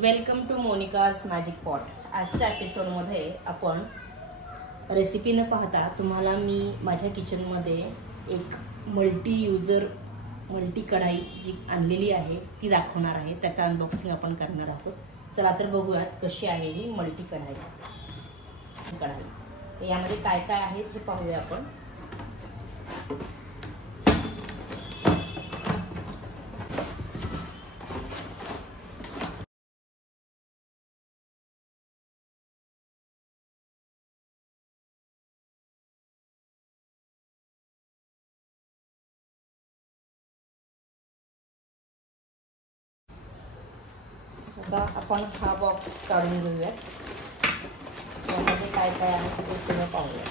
Welcome to Monika's magic pot. आजच्या एपिसोडमध्ये आपण रेसिपी न पाहता तुम्हाला मी माझ्या किचनमध्ये एक मल्टी कढाई जी आणलेली आहे ती दाखवणार आहे। त्याचा अनबॉक्सिंग आपण करणार आहोत। चला तर बघूयात कशी आहे ही मल्टी कढाई। तर यामध्ये काय काय आहे ते पाहूया आपण। आता आपण हा बॉक्स काढून घेऊया। यामध्ये काय काय आहे ते सगळं पाहूया।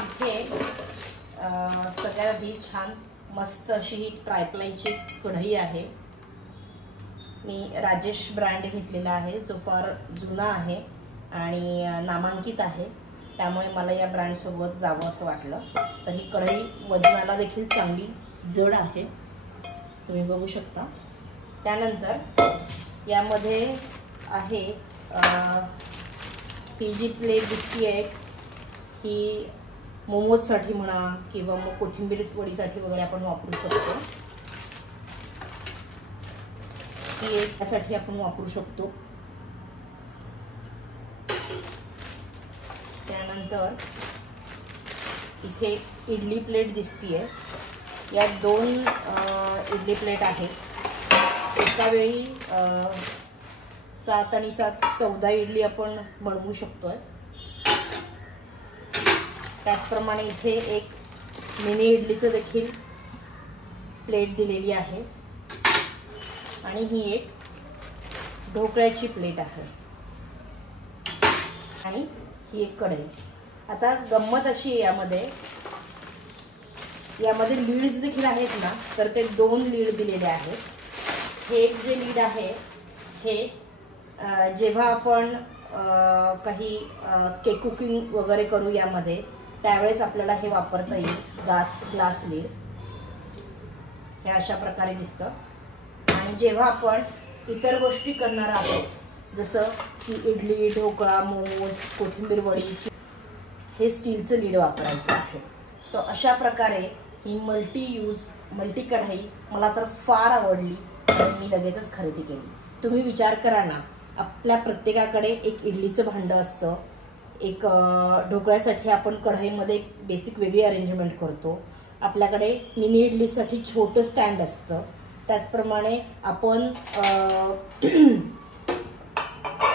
इथे सगळ्यात आधी छान मस्त अशी ही ट्रायप्लायची कढई आहे। मी राजेश ब्रँड घेतलेला आहे जो फार जुना आहे आणि नामांकित आहे। त्यामुळे मला या ब्रँड सोबत जावं असं वाटलं। तर ही कढई वजनाला देखील चांगली जड आहे, तुम्ही बघू शकता। त्यानंतर यामध्ये आहे ही जी प्लेट दिसते आहे ही मोमोजसाठी म्हणा किंवा मग कोथिंबीर वडीसाठी वगैरे आपण वापरू शकतो। ही यासाठी आपण वापरू शकतो। त्यानंतर इथे इडली प्लेट दिसतीये। या दोन इडली प्लेट आहेत। एका वेळी 7 आणि 7 14 इडली आपण बनवू शकतोय। त्याचप्रमाणे इथे एक मिनी इडलीचं देखील प्लेट दिलेली आहे आणि ही एक ढोकळ्याची प्लेट आहे आणि ही एक कढई। आता गंमत अशी आहे यामध्ये लीड्स देखील आहेत ना, तर ते 2 लीड दिलेले आहेत। हे एक जे लीड आहे हे जेव्हा आपण काही केक कुकिंग वगैरे करू यामध्ये त्यावेळेस आपल्याला हे वापरता येईल। ग्लास लीड हे अशा प्रकारे दिसतं। आणि जेव्हा आपण इतर गोष्टी करणार आहोत जसं की इडली, ढोकळा, मोमोज, कोथिंबीर वडी, हे स्टीलचं लीड वापरायचं आहे। सो अशा प्रकारे ही मल्टी कढाई मला तर फार आवडली आणि मी लगेचच खरेदी केली। तुम्ही विचार करा ना, आपल्या प्रत्येकाकडे एक इडलीचं भांडं असतं, एक ढोकळ्यासाठी आपण कढाईमध्ये बेसिक वेगळी अरेंजमेंट करतो, आपल्याकडे मिनी इडलीसाठी छोटं स्टँड असतं, त्याचप्रमाणे आपण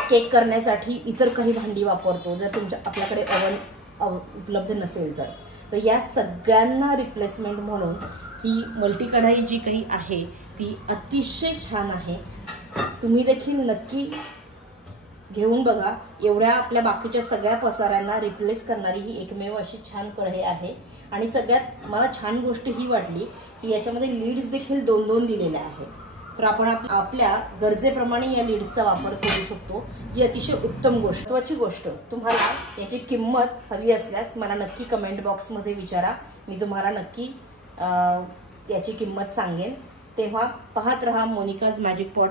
केक करण्यासाठी इतर काही भांडी वापरतो जर आपल्याकडे ओव्हन उपलब्ध नसेल तर या सगळ्यांना रिप्लेसमेंट म्हणून ही मल्टी कढाई जी काही आहे ती अतिशय छान आहे। तुम्ही देखील नक्की घेऊन बघा। एवढ्या आपल्या बाकीच्या सगळ्या पसाऱ्यांना रिप्लेस करणारी ही एकमेव अशी छान कढई आहे। आणि सगळ्यात मला छान गोष्ट ही वाटली की याच्यामध्ये लीड्स देखील 2-2 दिलेल्या आहेत। तर आपण आपल्या गरजेप्रमाणे या लीड्सचा वापर करू शकतो, जी अतिशय उत्तम महत्त्वाची गोष्ट। तुम्हाला याची किंमत हवी असल्यास मला नक्की कमेंट बॉक्समध्ये विचारा, मी तुम्हाला नक्की याची किंमत सांगेन। तेव्हा पाहत रहा मोनिकाज मॅजिक पॉट।